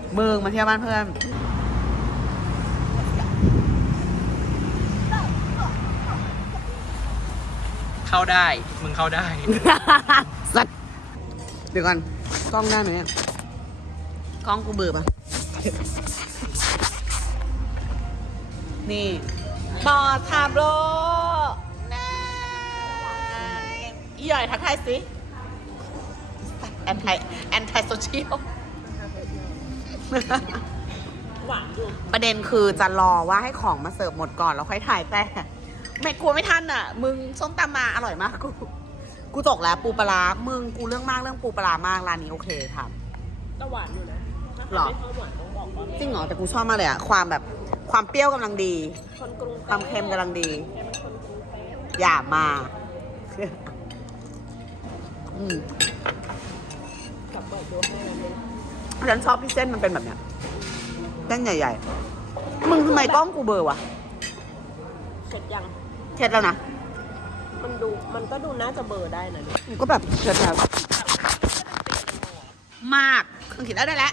มึงมาเที่ยวบ้านเพื่อนเข้าได้มึงเข้าได้สัตว์เดี๋ยวก่อนกล้องได้ไหมเนี่ยกล้องกูเบื่อปะนี่บอทาโบรอีหย่อยทักทายสิแอนตี้โซเชียลประเด็นคือจะรอว่าให้ของมาเสิร์ฟหมดก่อนแล้วค่อยถ่ายแต่ไม่กลัวไม่ทันอ่ะมึงส้มตำมาอร่อยมากกูจกแล้วปูปลามึงกูเรื่องมากเรื่องปูปลามากร้านนี้โอเคทำแต่หวานอยู่นะหรอไม่ชอบหวานต้องบอกก่อนจริงเหรอแต่กูชอบมากเลยอะความแบบความเปรี้ยวกำลังดีคนกรุงความเค็มกำลังดีแกเป็นคนกรุงเทพอย่ามากับเปิดดูให้เราเลยฉันชอบที่เส้นมันเป็นแบบเนี้ยเส้นใหญ่ๆมึงทำไมกล้องกูเบลอวะเสร็จยังเช็ดแล้วนะมันก็ดูน่าจะเบลอร์ได้นะเนี่ยกูก็แบบเช็ดแล้วมากเครื่องคิดแล้วได้แล้ว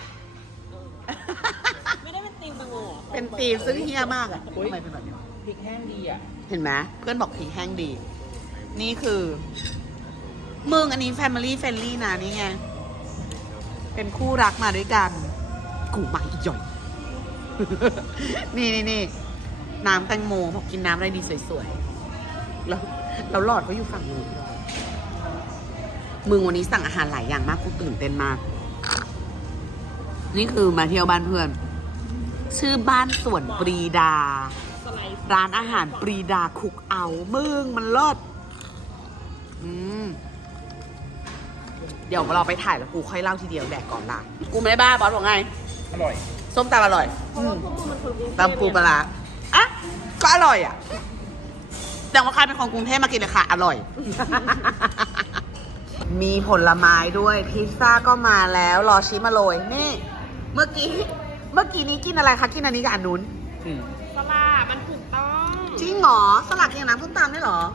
ไม่ได้เป็นตีมตังโง่เป็นตีมซึ่งเฮี้ยมากอะทำไมเป็นแบบนี้พริกแห้งดีอ่ะเห็นไหมเพื่อนบอกผีแห้งดี นี่คือมึงอันนี้ Family Friendly นะนี่ไง เป็นคู่รักมาด้วยกัน กูมาอีกหย่อย นี่น้ำแตงโมบอกกินน้ำอะไรดีสวยๆแล้วหลอดก็อยู่ฝั่งนู้นมึงวันนี้สั่งอาหารหลายอย่างมากกูตื่นเต้นมาก นี่คือมาเที่ยวบ้านเพื่อน ชื่อบ้านสวนปรีดาสไลด์ร้านอาหารปรีดาคุกเอามึงมันเลิศเดี๋ยวเราไปถ่ายแล้วกูค่อยเล่าทีเดียวแดกก่อนละกูไม่ได้บ้าบอสบอกไงอร่อยส้มตำอร่อยเพราะว่าพวกมึงมันคนกรุงเทพตำปูปลาร้าอ่ะก็อร่อยอ่ะแต่ว่าใครเป็นคนกรุงเทพมากินเลยค่ะ อร่อย มีผลไม้ด้วยพิซซ่าก็มาแล้วรอชิมมาโรยนี่เมื่อกี้นี้กินอะไรคะกินอันนี้กับอันนู้นสลามันถูกต้องจริงเหรอสลัดอย่างน้ำส้มตำได้เหรอ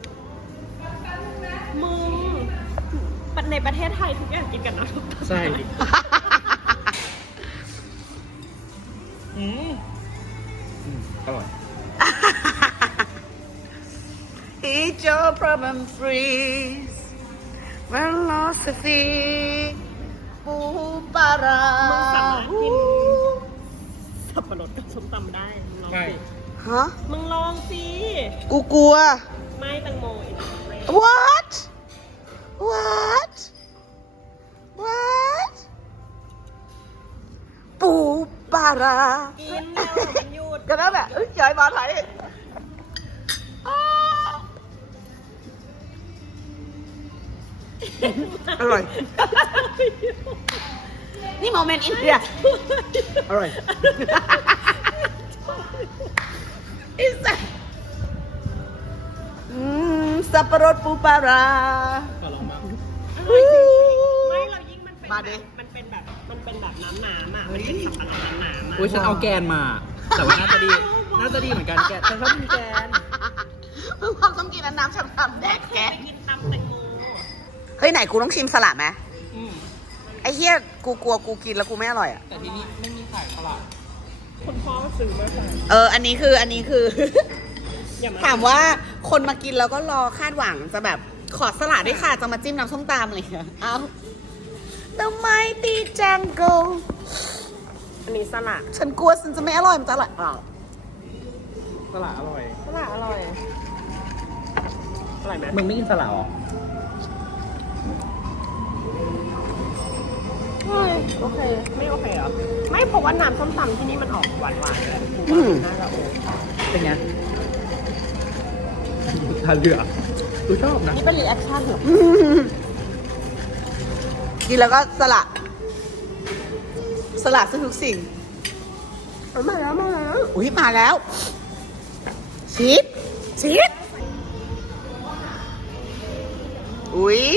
มึงในประเทศไทยทุกอย่างกินกันน้ำถูกต้องใช่อร่อย Eat your problem freeze philosophy ปูปลาร้ามึงสามารถกินสับปะรดกับส้มตำได้มึงลองใช่สิฮะมึงลองสิกูกลัวไม่แตังโมอีก What What What ปูปลาร้ากินเร็วมันหยุดก็นั่นแหละย้ายมาไทยอร่อย นี่โมเมนต์อินเดียอร่อยอิสระสับปะรดปูปลาร้าก็ลองมาไม่เรายิ่งมันเป็นมาดิมันเป็นแบบน้ำอ่ะ มันเป็นสับปะรดน้ำอ่ะอุ้ยฉันเอาแกนมา แต่ว่าน่าจะดีเหมือนกันแกนฉันชอบกินแกนมึงความต้องกินน้ำฉ่ำๆแดกแกไปกินตำแตงโมเฮ้ยไหนกูต้องชิมสลัดไหมอืมไอ้เหี้ยกูกลัวกูกินแล้วกูไม่อร่อยอ่ะแต่ที่นี่ไม่มีขายตลาดคุณพ่อซื้อมาฝากอันนี้คืออย่ามาถามว่าคนมากินแล้วก็รอคาดหวังจะแบบขอสลัดด้วยค่ะ จะมาจิ้มน้ำส้มตำอะไรอย่างเงี้ยเอา The Mighty Jungle อันนี้สลัดฉันกลัวฉันจะไม่อร่อยมันจะอร่อยอ้าวตลาดอร่อยสลัดอร่อยอร่อยไหมมึงไม่กินสลัดหรอโอเค ไม่โอเคเหรอ ไม่เพราะว่าน้ำส้มตำที่นี่มันออกหวานๆเลยน่าจะโอเป็นไงทานเหลือกูชอบนะนี่เป็นรีแอคชั่นเหรอกินแล้วก็สลัดซึ่งทุกสิ่งมาแล้วอุ้ยมาแล้วชีสอุ้ย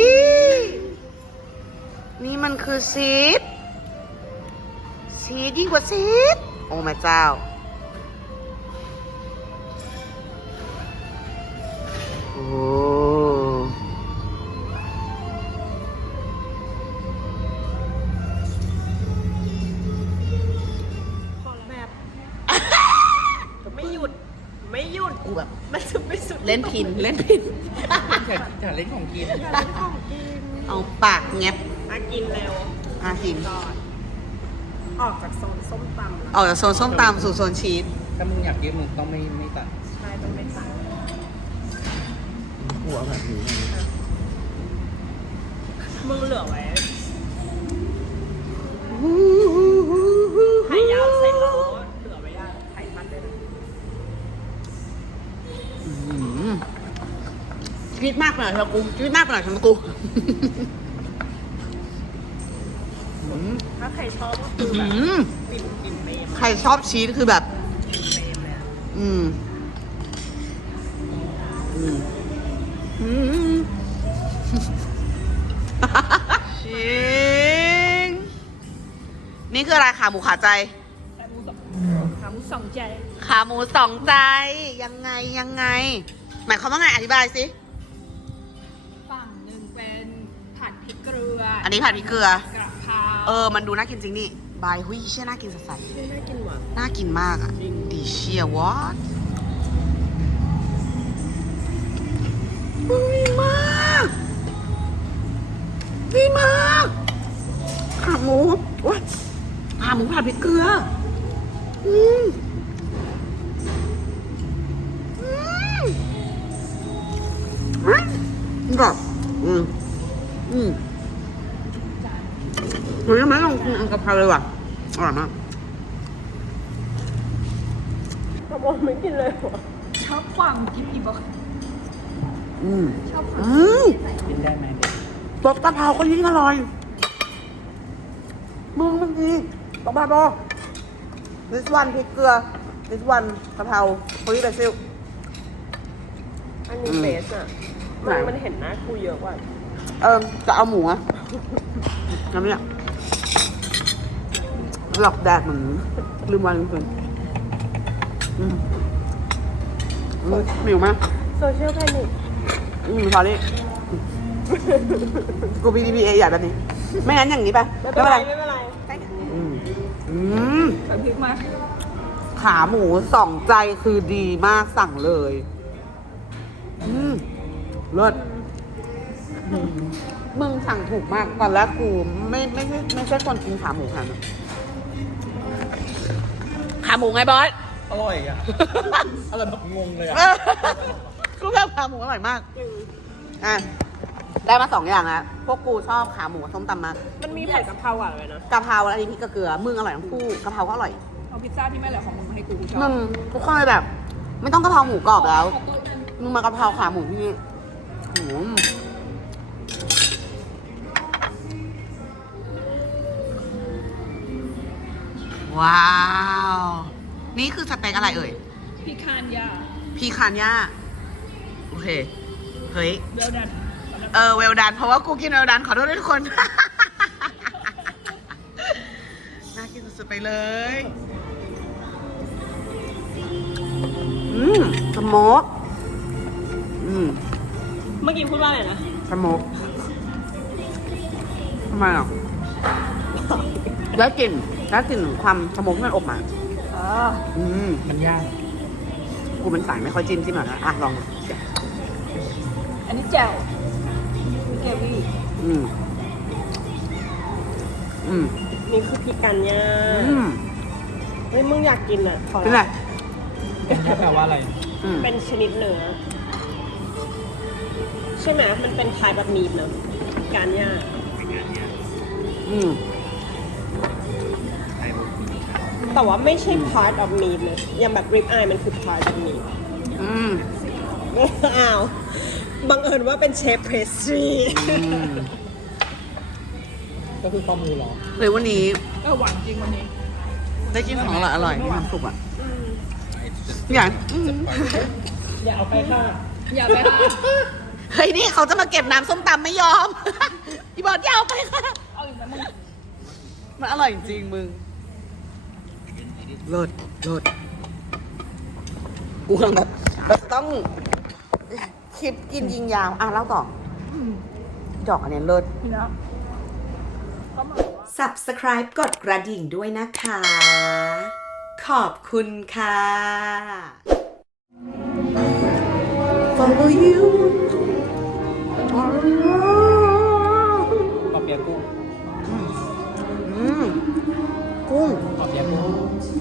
นี่มันคือชีสยิ่งกว่าชีสโอ้แม่เจ้าโอ้แบบมันจะไม่สุดเล่นพินเล่นพินอย่าเล่นของกินอย่าเล่นของกินเอาปากแงบกินเร็วกินก่อนออกจากโซนส้มตำแล้วออกจากโซนส้มตำสู่โซนชีสถ้ามึงอยากกินมึงต้องไม่ตัดใช่ต้องไม่สั่งหัวแบบนี้มึงเหลือไว้ไข่ยาวใส่ล้อเหลือไว้ได้ไข่พัดเลยนะชีวิตมากไปหน่อยเถอะกูชีวิตมากไปหน่อยเถอะกูถ้าใครชอบก็คือแบบกลิ่นเมมใครชอบชีสคือแบบกลิ่นเมมเลยอะอืม อืม อืม ชิงนี่คืออะไรขาหมูขาใจขาหมูสองใจขาหมูสองใจ ยังไงยังไง หมายความว่าไงอธิบายสิฝั่งหนึ่งเป็นผัดพริกเกลืออันนี้ผัดพริกเกลือกระเพรามันดูน่ากินจริงนี่ บายหุ้ยเชี่ยน่ากินสัสไม่น่ากินหวานๆน่ากินมากอ่ะจริงดีเชียวอตดีมากดีมากขาหมูว้าขาหมูผัดพริกเกลือ อืมแบบหนูยังไม่ลองกินอันกะเพราเลยว่ะอร่อยมากขโมยไม่กินเลยเหรอชอบฝั่งกินอีกบ่ ชอบฝั่งกินได้ไหมเด็กรสกะเพราก็ยิ่งอร่อยมึงเมื่อกี้ต้องมาบอ this one พริกเกลือ this one กะเพราโฮลี่เบซิลอันนี้เบสอ่ะไหนมันเห็นหน้ากูเยอะกว่าจะเอาหมูอะน้ำเนี่ยหลับแดดเหมือนลืมวันจริงๆหิวไหมโซเชียลแพนิคพอนี่กู BDPA ใหญ่แบบนี้ ไม่งั้นอย่างนี้ไปไม่เป็นไรไม่เป็นไร ใส่พริกมาขาหมูสองใจคือดีมากสั่งเลยเลิศมึงสั่งถูกมากตอนแรกกูไม่ใช่คนกินขาหมูค่ะขาหมูไงบอสอร่อยอ่ะ อร่อยแบบงงเลยอ่ะกูแบบขาหมูอร่อยมากได้มา2 อย่างแล้วพวกกูชอบขาหมูกับส้มตำมากมันมีผัดกะเพราอ่ะเลยนะกะเพราและอันนี้พริกกะเกลือมึงอร่อยทั้งคู่กะเพราก็อร่อยเอาพิซซ่าที่ไม่เหลือของมึงให้กูชอบมึงทุกคนเลยแบบ ไม่ต้องกะเพราหมูกรอบแล้วมึงมากะเพราขาหมูที่นี่ว้าว นี่คือสเต็กอะไรเอ่ยพิคานยาพีคานย่าโอเค เฮ้ยเวลดันเวลดันเพราะว่ากูกินเวลดันขอโทษด้วยทุกคน น่ากินสุดๆไปเลยสโมกเมื่อกี้พูดว่าอะไรนะสโมกทำไมอ่ะแล้วกลิ่นความสโมกที่มันอบมามันยากกูเป็นสายไม่ค่อยจิ้มหน่อยนะลองอันนี้แจ่วเกวี่นี่คือพิกันย่าเฮ้ยมึงอยากกินอ่ะขอเป็นไรแปลว่าอะไรเป็นชนิดเนื้อใช่ไหมมันเป็นคล้ายแบบมีดเนอะพิกันย่าแต่ว่าไม่ใช่ part of meat นะอย่างแบบ rib eye มันคือ part of meat อ้าวบังเอิญว่าเป็นเชฟเพรสทรีก็คือข้อมือเหรอเลยวันนี้หวานจริงวันนี้ได้กินของอร่อยมีความสุขอ่ะอย่างอย่าเอาไปค่ะอย่าไปค่ะเฮ้ยนี่เขาจะมาเก็บน้ำส้มตำไม่ยอม อีบอสอย่าเอาไปค่ะเอาอีกแล้วมึงมันอร่อยจริงมึงเลิศกูกำลังแบบเราจะต้องคลิปกินยิงยาวเล่าต่อดอกอันนี้เลิศพี่นะ Subscribe กดกระดิ่งด้วยนะคะ ขอบคุณค่ะ follow you ปอเปียะกุ้งกุ้งปอเปียะกุ้ง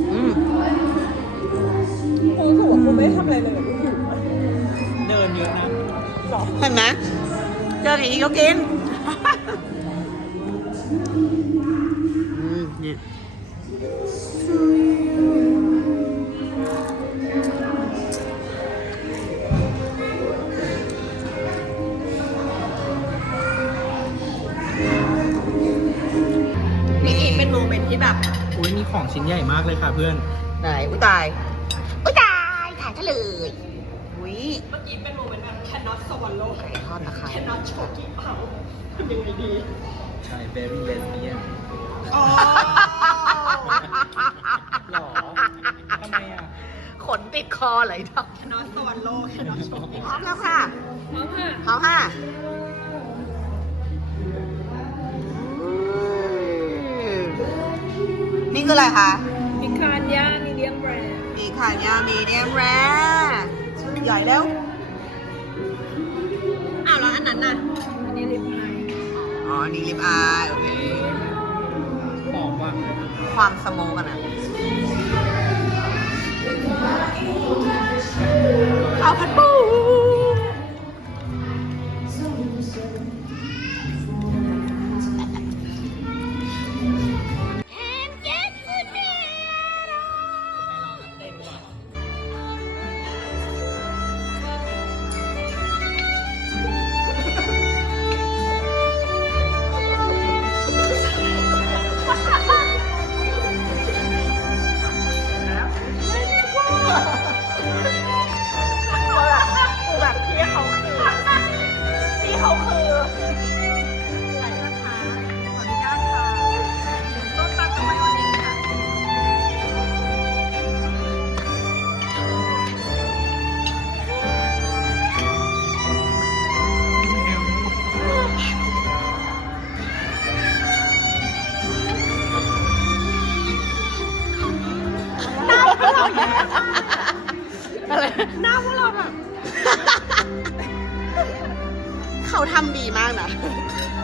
กูรู้สึกว่ากูไม่ได้ทำอะไรเลยกูหิวเดินเยอะนะเห็นไหมเจออย่างนี้ก็กินเนี่ยนี่อีกเป็นโมเมนต์ที่แบบอุ้ยมีของชิ้นใหญ่มากเลยค่ะเพื่อนไหนอุ้ยตายอุ้ยตายถ่ายซะเลยอุ้ยเมื่อกี้เป็นโมเมนต์แบบ cannot swallow ไก่ทอดตะไคร้ cannot choke it out ทำยังไงดีใช่ very lesbian อ๋อหรอทำไมอ่ะขนติดคอเลยดอก cannot swallow cannot choke it พร้อมแล้วค่ะพร้อมค่ะพร้อมค่ะนี่คืออะไรคะพิคานย่ามีเดียมแบรนด์มีค่ะยามีเดียมแรใหญ่แล้วอ้าวแล้วอันนั้นน่ะ อันนี้ลิปไออ๋อ นี่ลิปอายโอเคบอกว่าความสโมกันนะข้าวผัดปูแบบที่เขาคืออะไรนะคะขออนุญาตค่ะต้นตักกับไมโอเนสค่ะ อะไรหน้าพวกเราแบบ เขาทำดีมากนะ